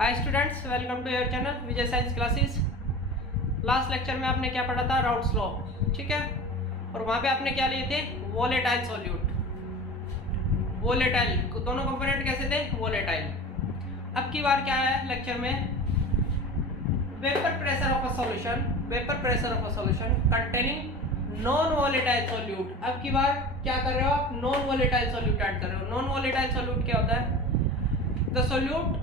Hi students, welcome to your channel Vijay science classes. Last lecture में आपने क्या पढ़ा था? राउट्स लॉ, ठीक है। और वहाँ पे आपने क्या लिए थे? Volatile solute. वोलेटाइल दोनों कंपोनेंट कैसे थे? वोलेटाइल। अब की बार क्या है लेक्चर में? Vapour pressure of a solution, vapour pressure of a solution containing non volatile solute. अब की बार क्या कर रहे हो आप? नॉन वोलेटाइल सॉल्यूट ऐड कर रहे हो। नॉन वोलेटाइल सॉल्यूट क्या होता है? द सॉल्यूट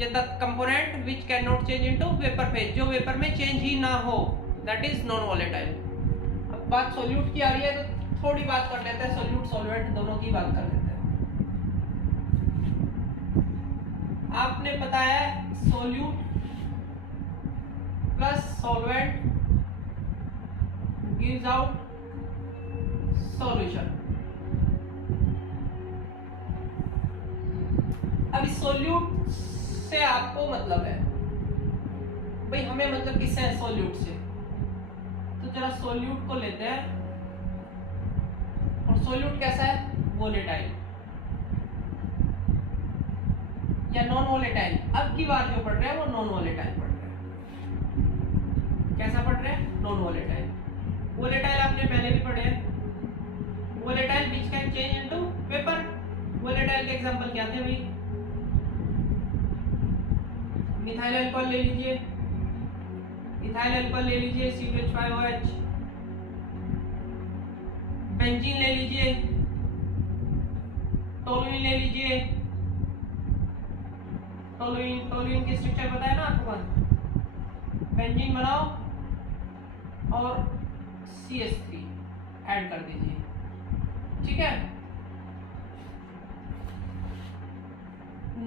या the component which can not change into vapour phase, जो वेपर में चेंज ही ना हो, दैट इज नॉन वोलेटाइल। अब बात सॉल्यूट की आ रही है तो थोड़ी बात कर लेते हैं, सॉल्यूट सॉल्वेंट दोनों की बात कर लेते हैं। आपने पता है solute plus solvent gives out solution. अब इस सॉल्यूट से आपको मतलब है भाई, हमें मतलब किससे है? सॉल्यूट से। तो जरा सॉल्यूट को लेते हैं, और सॉल्यूट कैसा है? वोलेटाइल या नॉन वोलेटाइल। अब की बार जो पढ़ रहे हैं वो नॉन वोलेटाइल पढ़ रहे हैं। कैसा पढ़ रहे हैं? Non volatile. वोलेटाइल आपने पहले भी पढ़े हैं। Volatile which can change into vapour. Volatile के एग्जांपल क्या थे भाई? मिथाइल अल्कोहल ले लीजिए, इथाइल अल्कोहल ले लीजिए, CH5OH। बेंजीन ले लीजिए, टोलुइन ले लीजिए। टोलुइन की स्ट्रक्चर पता है ना आपको? बेंजीन बनाओ और CH3 ऐड कर दीजिए, ठीक है।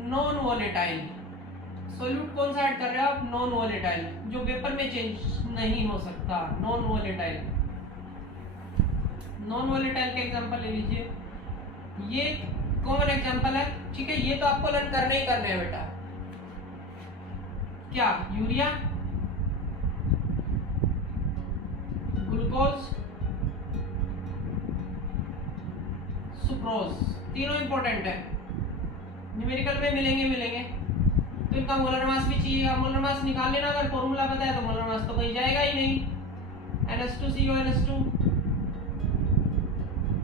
नॉन वोलेटाइल सॉल्यूट कौन सा ऐड कर रहे हो आप? नॉन वोलेटाइल, जो वेपर में चेंज नहीं हो सकता, नॉन वोलेटाइल। नॉन वोलेटाइल के एग्जांपल ले लीजिए, ये कॉमन एग्जांपल है, ठीक है। ये तो आपको लर्न करने ही करने हैं बेटा। क्या? यूरिया, ग्लूकोज, सुक्रोज, तीनों इंपॉर्टेंट है, न्यूमेरिकल में मिलेंगे। तो इनका मोलर मास भी चाहिए। मोलर मास निकाल लेना, अगर फॉर्मूला पता है तो मोलर मास तो कहीं जाएगा ही नहीं। NH2CONH2।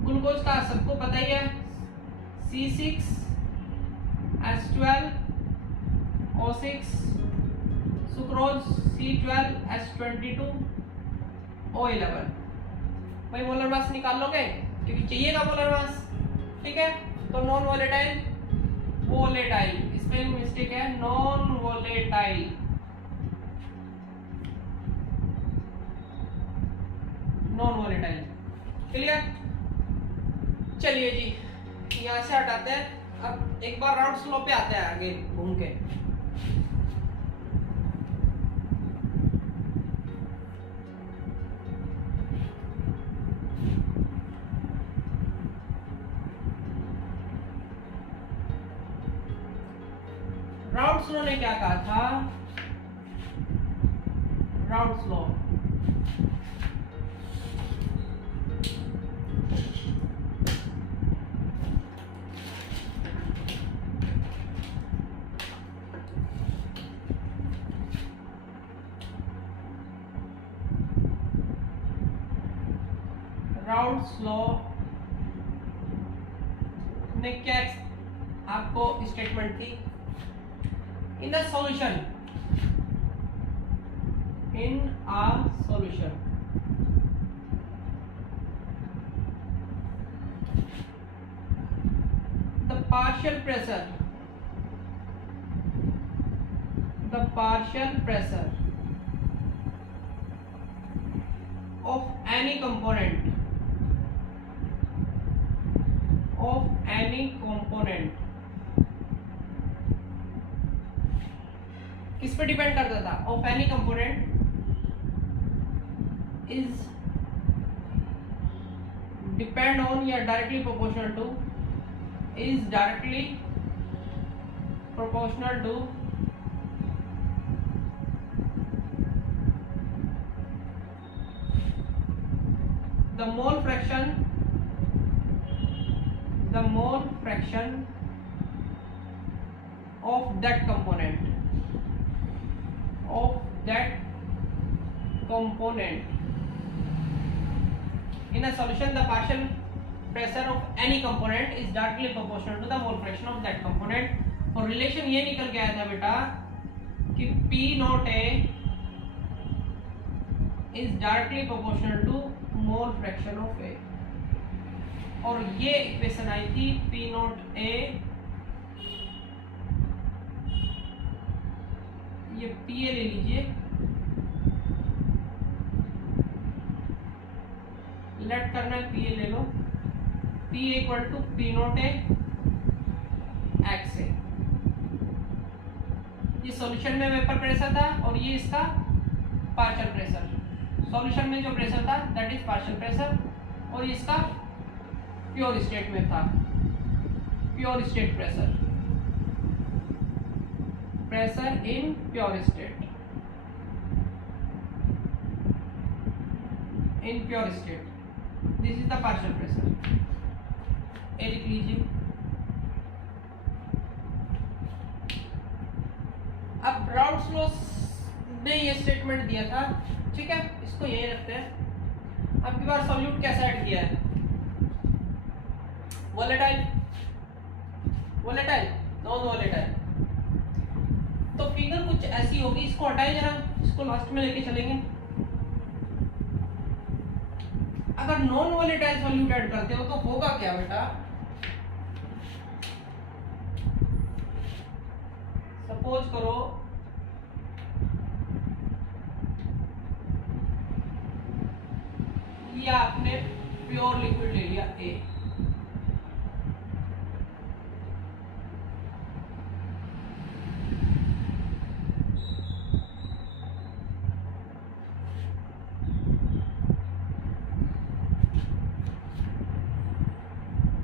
ग्लूकोज का सबको पता ही है, C6H12O6। Sucrose C12H22O11। भाई मोलर मास निकाल लोगे क्योंकि चाहिएगा मोलर मास, ठीक है। तो non volatile, volatile spelling mistake है, non volatile. Non volatile, clear? चलिए जी, यहां से हटाते हैं। अब एक बार राउट्स लॉ पे आते हैं आगे घूम के। राउट्स लॉ ने क्या कहा था? राउट्स लॉ राउट्स लॉ ने क्या आपको स्टेटमेंट थी? In a solution, the partial pressure of any component किस पे डिपेंड करता था? Of any component is depend on या directly proportional to, is directly proportional to the mole fraction of that component। of that component. In a solution, the partial pressure of any component is directly proportional to the mole fraction of that component. और relation ये निकल के आया था बेटा कि P naught A is directly proportional to mole fraction of A. और ये इक्वेशन आई थी P नॉट A, ये PA ले लीजिए, लेट करना है PA ले लो, P equal to P naught A x A. ये सॉल्यूशन में वेपर प्रेशर था और ये इसका पार्शियल प्रेशर। सॉल्यूशन में जो प्रेशर था दैट इज पार्शियल प्रेशर और इसका प्योर स्टेट में था pure state pressure, pressure in pure state, in pure state this is the partial pressure. A लिख लीजिए। अब राउल्ट्स लॉ ने ये स्टेटमेंट दिया था, ठीक है, इसको यही रखते हैं। अब की बार सॉल्यूट कैसे ऐड किया है, वोलेटाइल, वोलेटाइल, नॉन वोलेटाइल। तो फिगर कुछ ऐसी होगी, इसको हटाइए जरा, इसको लास्ट में लेके चलेंगे। अगर नॉन वोलेटाइल सॉल्यूट ऐड करते हो तो होगा क्या बेटा, सपोज करो ये आपने प्योर लिक्विड ले लिया ए,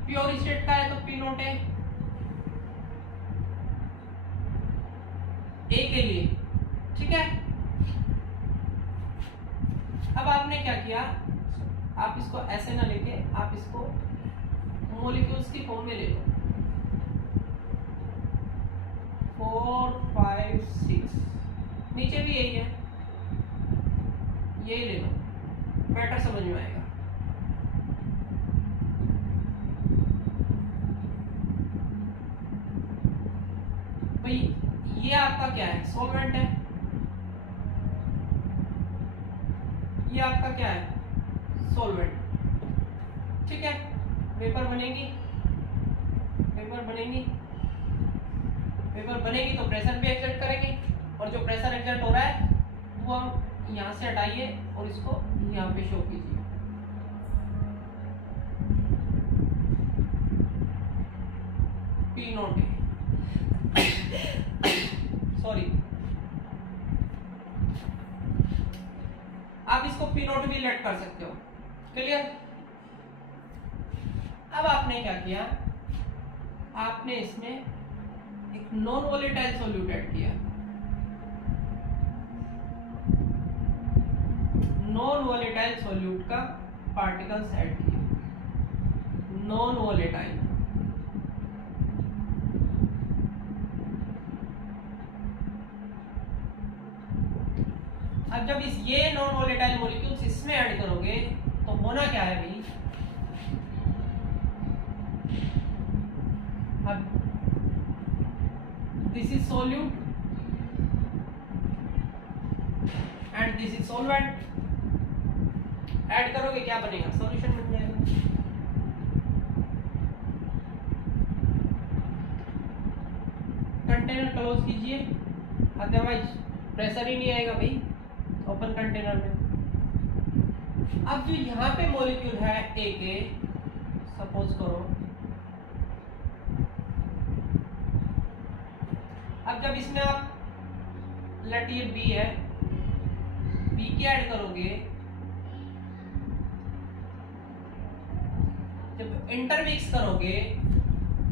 प्योर स्टेट का है तो पी नोट ए के लिए, ठीक है। अब आपने क्या किया, आप इसको ऐसे ना लेके आप इसको मॉलिक्यूल्स की फॉर्म में ले लो, 4 5 6, नीचे भी यही है, यही ले लो, बेटर समझ में आएगा। भाई ये आपका क्या है, सॉल्वेंट है, ये आपका क्या है, सॉल्वेंट, ठीक है। वेपर बनेगी, वेपर बनेगी, वेपर बनेगी तो प्रेशर भी एक्सर्ट करेगी, और जो प्रेशर एक्सर्ट हो रहा है वो हम यहाँ से हटाइए और इसको यहाँ पे शो कीजिए। पी नोट ए, सॉरी, आप इसको पी नोट भी लेट कर सकते हो, क्लियर। अब आपने क्या किया, आपने इसमें एक नॉन वोलेटाइल सॉल्यूट ऐड किया, नॉन वोलेटाइल सॉल्यूट का पार्टिकल्स ऐड किए, नॉन वोलेटाइल। अब जब ये नॉन वोलेटाइल मॉलिक्यूल्स इसमें ऐड करोगे तो होना क्या है भाई, अब this is solute and this is solvent, add करोगे क्या बनेगा, सॉल्यूशन बन जाएगा। कंटेनर क्लोज कीजिए, अदरवाइज प्रेशर ही नहीं आएगा भाई ओपन कंटेनर में। अब जो यहाँ पे मॉलिक्यूल है ए के, सपोज करो, अब जब इसमें आप लेट ये बी है, बी के ऐड करोगे, जब इंटरमिक्स करोगे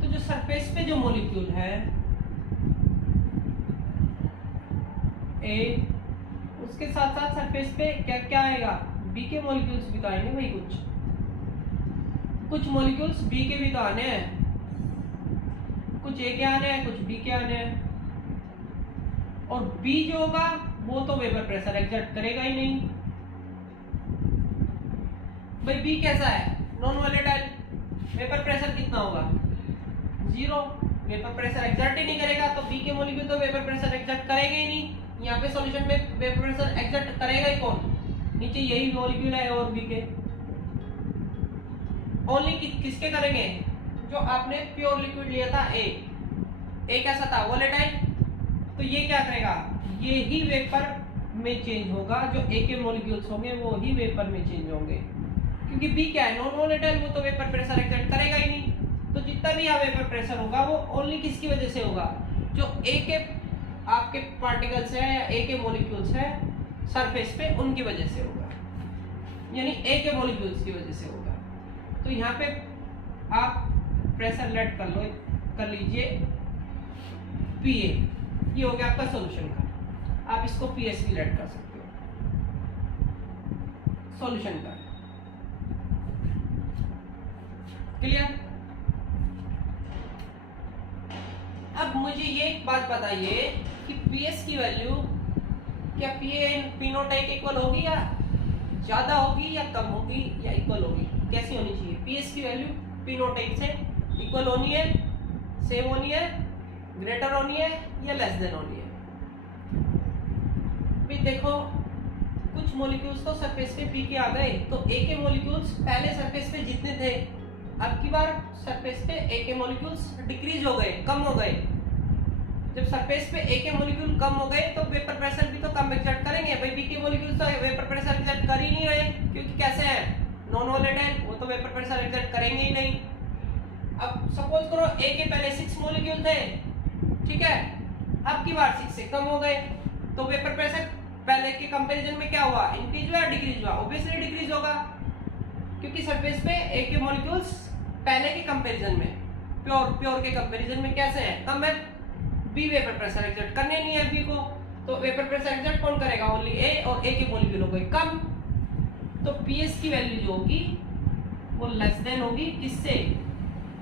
तो जो सरफेस पे जो मॉलिक्यूल है ए, उसके साथ साथ सरफेस पे क्या क्या आएगा, बी के मॉलिक्यूल्स भी तो आएंगे भाई, कुछ मॉलिक्यूल्स बी के भी तो आने हैं, कुछ ए के आने हैं, कुछ बी के आने हैं, और बी जो होगा वो तो वेपर प्रेशर एग्जर्ट करेगा ही नहीं। भाई बी कैसा है, नॉन वोलेटाइल, वेपर प्रेशर कितना होगा, 0, वेपर प्रेशर एग्जर्ट ही नहीं करेगा, तो बी के मॉलिक्यूल तो वेपर प्रेशर एग्जर्ट करेगा ही नहीं। यहाँ पे सॉल्यूशन में वेपर प्रेशर एग्जर्ट करेगा ही कौन, नीचे यही मॉलिक्यूल है और बी के। ओनली किसके करेंगे, जो आपने प्योर लिक्विड लिया था ए कैसा था, वोलेटाइल, तो ये क्या करेगा, ये ही वेपर में चेंज होगा, जो ए के मॉलिक्यूल्स होंगे वो ही वेपर में चेंज होंगे, क्योंकि बी क्या है, नॉन वोलेटाइल, वो तो वेपर प्रेशर एग्जर्ट करेगा ही नहीं। तो जितना भी यहाँ वेपर प्रेशर होगा वो ओनली किसकी वजह से होगा, जो ए के आपके पार्टिकल्स है या ए के मॉलिक्यूल्स है सरफेस पे, उनकी वजह से होगा, यानी ए के मॉलिक्यूल्स की वजह से होगा। तो यहाँ पे आप प्रेशर लेट कर लीजिए पीए, ये हो गया आपका सॉल्यूशन का। आप इसको पीएस भी लेट कर सकते हो सॉल्यूशन का। क्लियर। अब मुझे ये एक बात बताइए कि पीएस की वैल्यू क्या पी नॉट ए के इक्वल होगी, या ज्यादा होगी, या कम होगी, या इक्वल होगी, कैसी होनी चाहिए। पीएस की वैल्यू पी नॉट ए से इक्वल होनी है, सेम होनी है, ग्रेटर होनी है, या लेस देन होनी है। भी देखो कुछ मॉलिक्यूल्स तो सरफेस पे पी के आ गए, तो ए के मॉलिक्यूल्स पहले सरफेस पे जितने थे, अब की बार सरफेस पे ए के मॉलिक्यूल्स डिक्रीज हो गए, कम हो गए। जब सरफेस पे ए के मॉलिक्यूल कम हो गए तो वेपर प्रेशर भी तो कम एग्जर्ट करेंगे। भाई बी के मॉलिक्यूल्स तो वेपर प्रेशर एग्जर्ट कर ही नहीं रहे, क्योंकि कैसे हैं, नॉन वोलेटाइल, वो तो वेपर प्रेशर एग्जर्ट करेंगे ही नहीं। अब सपोज करो ए के पहले 6 मॉलिक्यूल थे, ठीक है, अब की बार 6 से कम हो गए, तो वेपर प्रेशर पहले के कंपैरिजन में क्या हुआ, इंक्रीज हुआ या डिक्रीज हुआ, ऑब्वियसली डिक्रीज होगा, क्योंकि सरफेस पे ए के मॉलिक्यूल्स पहले के कंपैरिजन में, प्योर के कंपैरिजन में कैसे हैं, कम है। बी वेपर प्रेशर एग्जर्ट करने नहीं है बी को, तो वेपर प्रेशर एग्जर्ट कौन करेगा, ओनली ए, और ए के मॉलिक्यूल हो गए कम, तो पीएस की वैल्यू जो होगी वो लेस देन होगी किससे,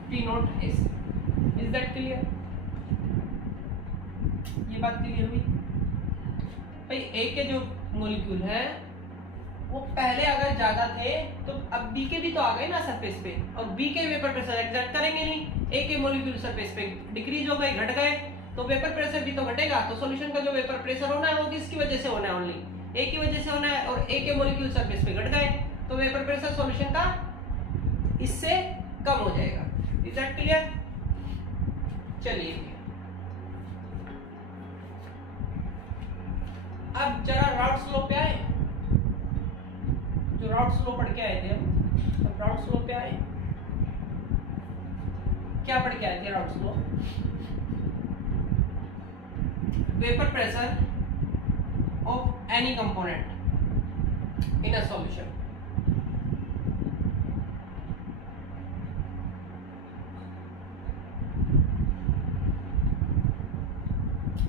P not S. Is that clear, ये बात क्लियर हुई। भाई ए के जो मॉलिक्यूल है वो पहले अगर ज्यादा थे तो अब बी के भी तो आ गए ना सरफेस पे, और बी के वेपर प्रेशर एग्जर्ट करेंगे नहीं, ए के मॉलिक्यूल सरफेस पे डिक्रीज हो गए, घट गए, तो वेपर प्रेशर भी तो घटेगा। तो सॉल्यूशन का जो वेपर प्रेशर होना है वो किसकी वजह से होना है, ओनली ए की वजह से होना है, और ए के मॉलिक्यूल सरफेस पे घट गए, तो वेपर प्रेशर सॉल्यूशन का इससे कम हो जाएगा। Is that clear. चलिए अब जरा राउट स्लो पे आए, जो राउट स्लो पढ़ के आए थे हम, अब राउट स्लो पे आए, क्या पढ़ के आए थे Raoult's law, vapour pressure of any component in a solution.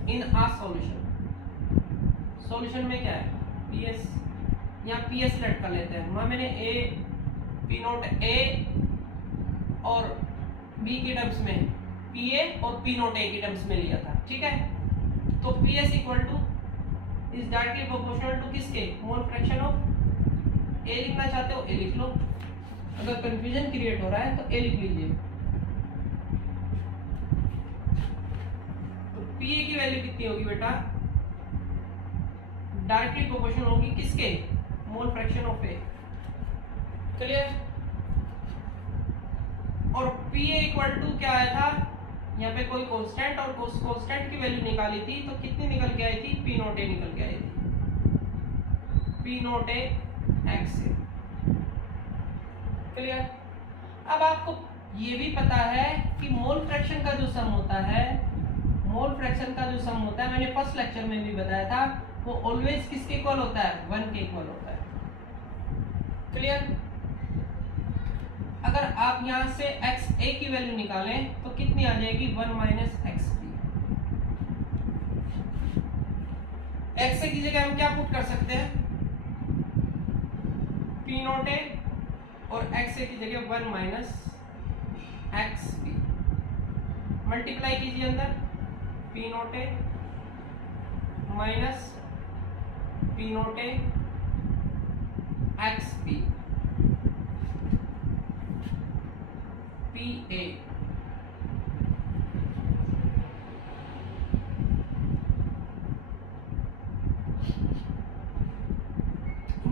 In a solution में क्या है, पीएस, यहाँ पीएस लेट कर लेते हैं। वहां मैंने ए पी नॉट ए और बी की टर्म्स में पीए और पी नॉट ए की टर्म्स में लिया था, ठीक है। तो PS equal to is directly proportional to किसके, मोल फ्रैक्शन ऑफ ए। लिखना चाहते हो ए लिख लो, अगर कंफ्यूजन क्रिएट हो रहा है तो ए लिख लीजिए। तो पीए की वैल्यू कितनी होगी बेटा, डायरेक्टली प्रोपोर्शनल होगी किसके, mole fraction of A. Clear. और पीए इक्वल टू क्या आया था, यहाँ पे कोई कांस्टेंट, और कांस्टेंट की वैल्यू निकाली थी तो कितनी निकल के आई थी, पी नॉट ए निकल के आई थी, पी नॉट ए एक्स से। क्लियर। अब आपको ये भी पता है कि मोल फ्रैक्शन का जो सम होता है, मोल फ्रैक्शन का जो सम होता है, मैंने फर्स्ट लेक्चर में भी बताया था, वो ऑलवेज किसके इक्वल होता है, 1 के इक्वल होता है। क्लियर। अगर आप यहां से एक्स ए की वैल्यू निकालें तो कितनी आ जाएगी, 1 माइनस एक्स बी। एक्स ए की जगह हम क्या पुट कर सकते हैं, पी नॉट ए, और एक्स ए की जगह 1 माइनस एक्स बी। मल्टीप्लाई कीजिए अंदर, P not a minus P nought A XP PA।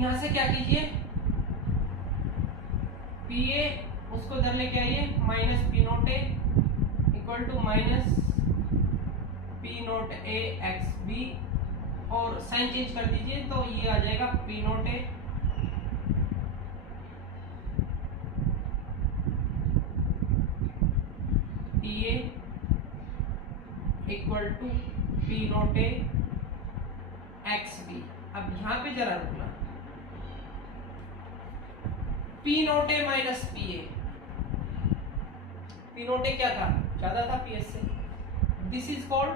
यहां से क्या कीजिए, PA उसको इधर लेके आइए, minus P nought A equal to minus P nought A XB, और साइन चेंज कर दीजिए तो ये आ जाएगा P nought A PA equal to P nought A XB। अब यहां पे जरा रुकना, P nought A minus PA, P nought A क्या था, ज्यादा था PS से, this is called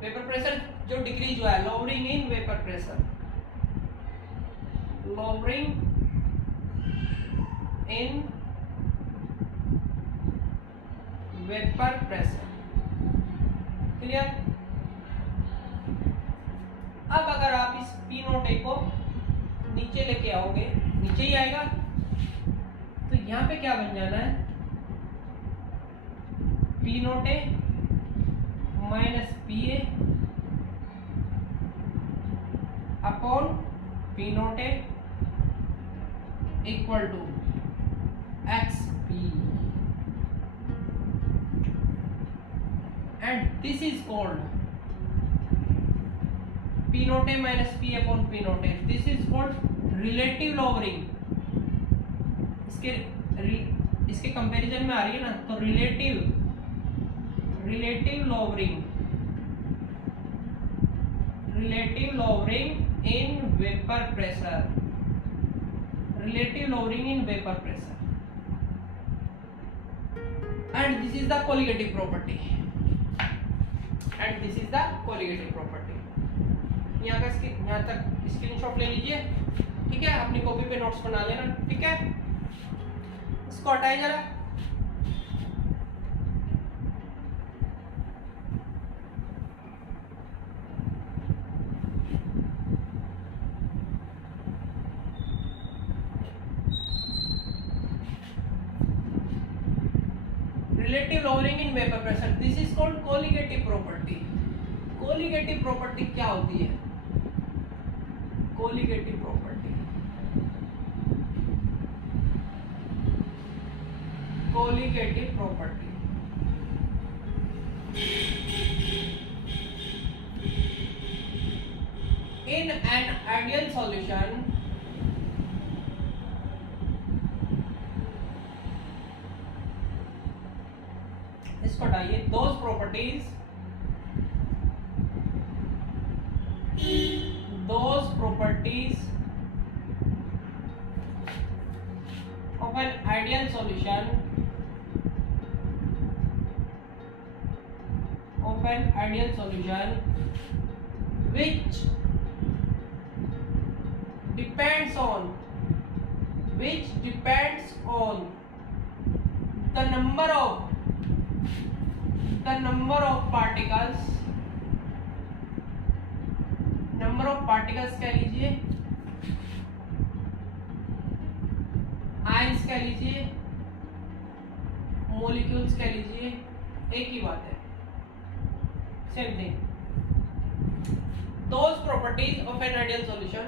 vapour pressure जो डिक्रीज हुआ है, lowering in vapour pressure, lowering in vapour pressure. Clear? अब अगर आप इस P नोट ए को नीचे लेके आओगे, नीचे ही आएगा, तो यहां पे क्या बन जाना है, P nought A minus PA upon P nought A equal to XP, and this is called P nought A minus P upon P nought A, this is called relative lowering। इसके कंपैरिजन में आ रही है ना, तो relative lowering in vapor pressure, relative lowering in vapor pressure, and this is the colligative property, यहाँ तक screenshot ले लीजिए, ठीक है, अपनी कॉपी पे नोट्स बना लेना, ठीक है। इसको हटाइए जरा, relative lowering in vapor pressure, this is called colligative property। colligative property क्या होती है, colligative property, colligative property in an ideal solution, इसको हटाइए, those properties of an ideal solution which depends on the number of particles कह लीजिए, ions कह लीजिए, molecules कह लीजिए, एक ही बात है, same thing. Those properties of an ideal solution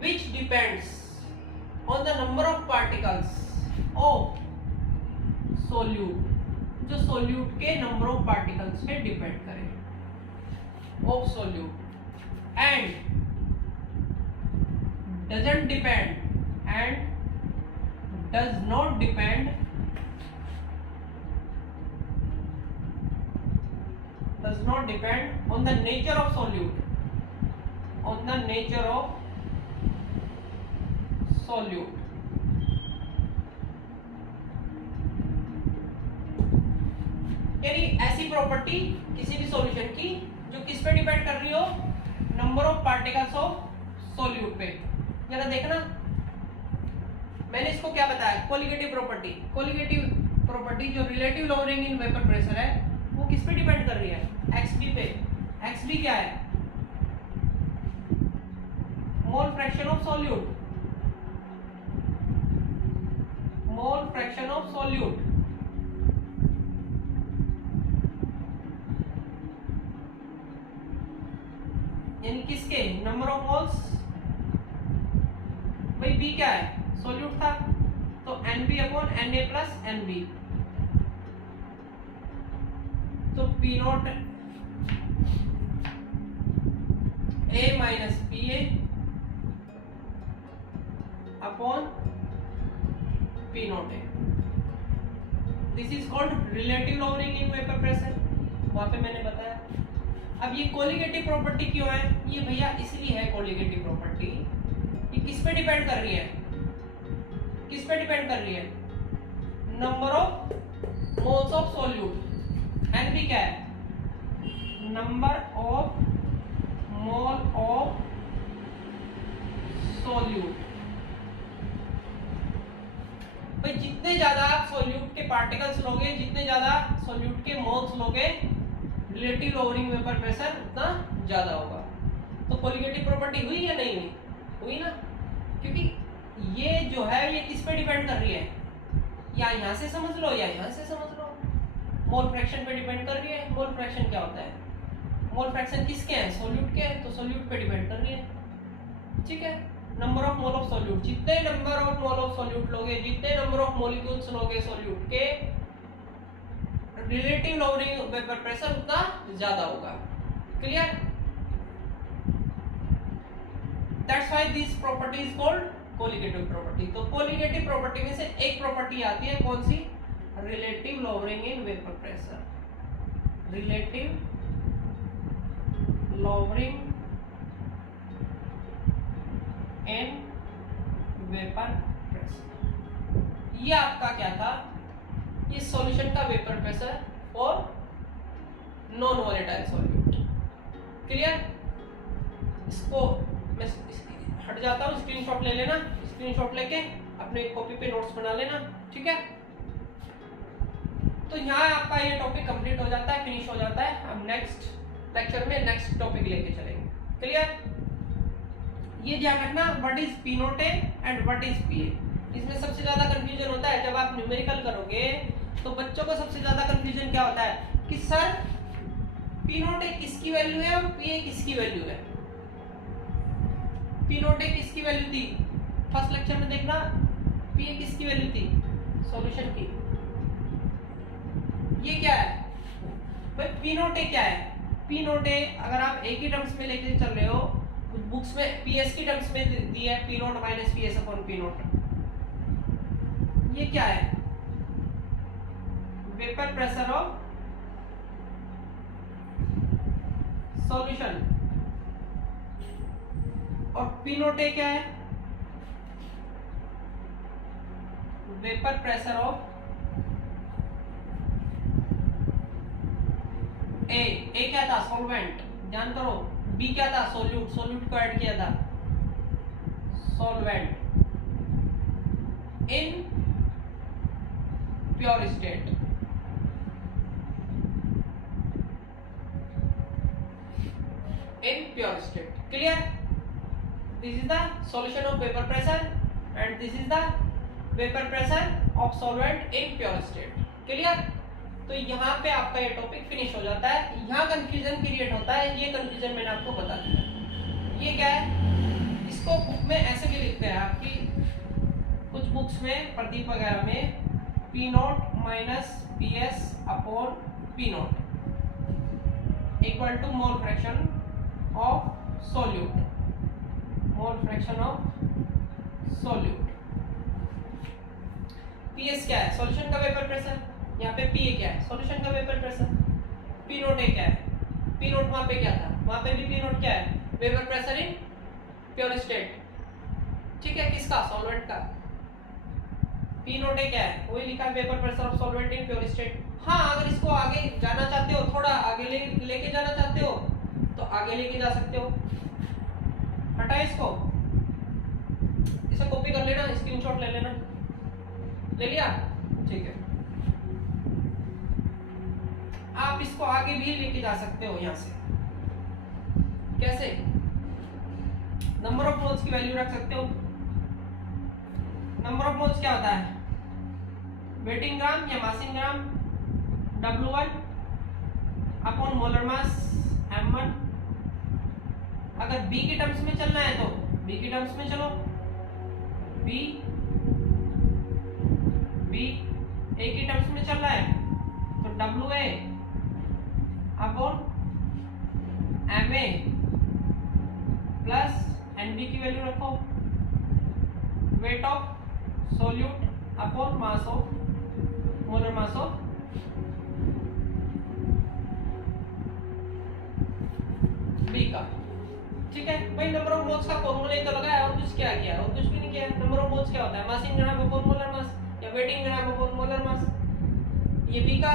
which depends on the number of particles of solute, जो solute के number of particles पे depend करे, of solute, and does not depend on the nature of solute, यानी ऐसी property किसी भी solution की जो किस पे डिपेंड कर रही हो, number of particles of solute पे। जरा देखना, मैंने इसको क्या बताया, कोलिगेटिव प्रॉपर्टी जो relative lowering in vapour pressure है, वो किस पे डिपेंड कर रही है? xb पे। xb क्या है? मोल fraction of solute, mole fraction of solute. यानी किसके? Number of moles. भाई बी क्या है? सॉल्यूट था, तो NB upon Na plus NB, तो P naught A minus PA upon P naught A। This is called relative lowering in vapour pressure, वहां पे मैंने बताया। अब ये कोलिगेटिव प्रॉपर्टी क्यों है? ये भैया इसलिए है कोलिगेटिव प्रॉपर्टी, ये किस पे डिपेंड कर रही है? किस पे डिपेंड कर रही है? Number of moles of solute. NB क्या है? Number of mole of solute. भाई जितने ज्यादा आप सॉल्यूट के पार्टिकल्स लोगे, जितने ज्यादा सॉल्यूट के मोल्स लोगे, रिलेटिव लॉवरिंग वेपर प्रेशर उतना ज्यादा होगा। तो कोलिगेटिव प्रॉपर्टी हुई या नहीं हुई? हुई ना, क्योंकि ये जो है ये किस पे डिपेंड कर रही है? या यहाँ से समझ लो या यहाँ से समझ लो, मोल फ्रैक्शन पे डिपेंड कर रही है। मोल फ्रैक्शन क्या होता है? मोल फ्रैक्शन किसके हैं? सॉल्यूट के हैं, तो सॉल्यूट पे डिपेंड कर रही है। ठीक है, number of mole of solute, जितने number of mole of solute लोगे, जितने नंबर ऑफ मॉलिक्यूल्स लोगे सॉल्यूट के, रिलेटिव लॉवरिंग वेपर प्रेशर उतना ज्यादा होगा। Clear? That's why this property is called colligative property. तो कोलिगेटिव प्रॉपर्टी में से एक प्रॉपर्टी आती है, कौन सी? Relative lowering in vapour pressure. Relative lowering in vapour pressure. ये आपका क्या था? ये सॉल्यूशन का वेपर प्रेशर और नॉन वॉलेटाइल सॉल्यूट। क्लियर? इसको मैं हट जाता हूँ, स्क्रीनशॉट ले लेना, स्क्रीनशॉट लेके अपने कॉपी पे नोट्स बना लेना। ठीक है, तो यहाँ आपका ये टॉपिक कंप्लीट हो जाता है, फिनिश हो जाता है। अब नेक्स्ट लेक्चर में नेक्स्ट टॉपिक लेके चलेंगे। क्लियर? ये ध्यान रखना, what is P naught A and what is PA। इसमें सबसे ज्यादा कंफ्यूजन होता है जब आप न्यूमेरिकल करोगे, तो बच्चों को सबसे ज्यादा कंफ्यूजन क्या होता है कि सर P नॉट A किसकी वैल्यू है और PA किसकी वैल्यू है। P नॉट A किसकी वैल्यू थी? फर्स्ट लेक्चर में देखना, PA किसकी वैल्यू थी? सॉल्यूशन की। ये क्या है भाई? P नॉट A क्या है? P नॉट A अगर आप एक ही टर्म्स में लेके चल रहे हो, बुक्स में PS की टर्म्स में दी है P nought minus PS upon P not. ये क्या है? Vapour pressure of solution. और P नॉट A क्या है? वेपर प्रेशर ऑफ A क्या था? सॉल्वेंट। ध्यान करो, B क्या था? सॉल्यूट, सॉल्यूट को ऐड किया था, solvent in pure state. In pure state. Clear? This is the solution of vapour pressure and this is the vapour pressure of solvent in pure state. Clear? तो यहाँ पे आपका ये टॉपिक फिनिश हो जाता है। यहाँ कंफ्यूजन क्रिएट होता है, ये कंफ्यूजन मैंने आपको बता दिया। ये क्या है? इसको बुक में ऐसे भी लिखते हैं आपकी कुछ बुक्स में, प्रदीप वगैरह में, P nought minus PS upon P nought equal to mole fraction of solute. Mole fraction of solute. PS क्या है? सॉल्यूशन का वेपर प्रेशर। यहाँ पे PA क्या है? सॉल्यूशन का vapour pressure. P naught A क्या है? P नॉट वहां पे क्या था? वहां पे भी P नॉट क्या है? Vapour pressure in pure state. ठीक है, किसका? सॉल्वेंट का। P नॉट A क्या है? वही लिखा है, vapour pressure of solvent in pure state. हाँ, अगर इसको आगे जाना चाहते हो, थोड़ा आगे लेके जाना चाहते हो तो आगे लेके जा सकते हो। हटा इसको, इसे कॉपी कर लेना, स्क्रीनशॉट ले लेना। ले लिया? ठीक है। आप इसको आगे भी लेके जा सकते हो यहाँ से। कैसे? नंबर ऑफ मोल्स की वैल्यू रख सकते हो। नंबर ऑफ मोल्स क्या होता है? वेट इन ग्राम या मास इन ग्राम W1 upon molar mass M1। अगर B की टर्म्स में चलना है तो B की टर्म्स में चलो, B A की टर्म्स में चल रहा है तो WA upon MA plus NB की वैल्यू रखो, weight of solute upon mass of molar mass of B का। ठीक है भाई, नंबर ऑफ मोल्स का फॉर्मूला ही तो लगाया और कुछ क्या किया? और कुछ भी नहीं किया। नंबर ऑफ मोल्स क्या होता है? मास इन ग्राम अपॉन मोलर मास या वेट इन ग्राम अपॉन मोलर मास। ये B का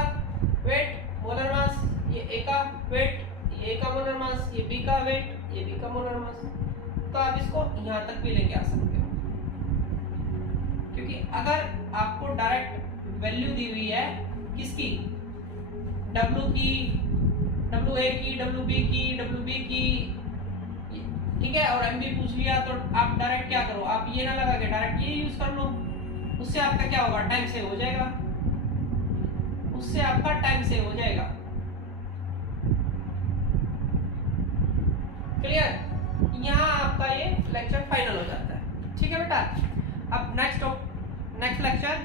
वेट मोलर मास, ये A का वेट, ये A का मोलर मास, ये B का वेट, ये B का मोलर मास। तो आप इसको यहाँ तक भी लेके आ सकते हो, क्योंकि अगर आपको डायरेक्ट वैल्यू दी हुई है किसकी? W की, WA की, WB की, WB की, ठीक है, और MB पूछ लिया तो आप डायरेक्ट क्या करो? आप ये ना लगा के डायरेक्ट ये यूज कर लो। उससे आपका क्या होगा? टाइम सेव हो जाएगा। उससे आपका टाइम सेव हो जाएगा। क्लियर? यहाँ आपका ये लेक्चर फाइनल हो जाता है। ठीक है बेटा, अब नेक्स्ट लेक्चर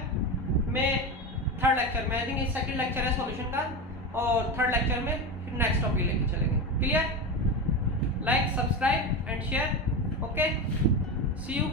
में, थर्ड लेक्चर में, आई थिंक सेकंड लेक्चर है सॉल्यूशन का, और थर्ड लेक्चर में फिर नेक्स्ट टॉपिक लेके चलेंगे। Clear? Like, subscribe and share. Okay, see you.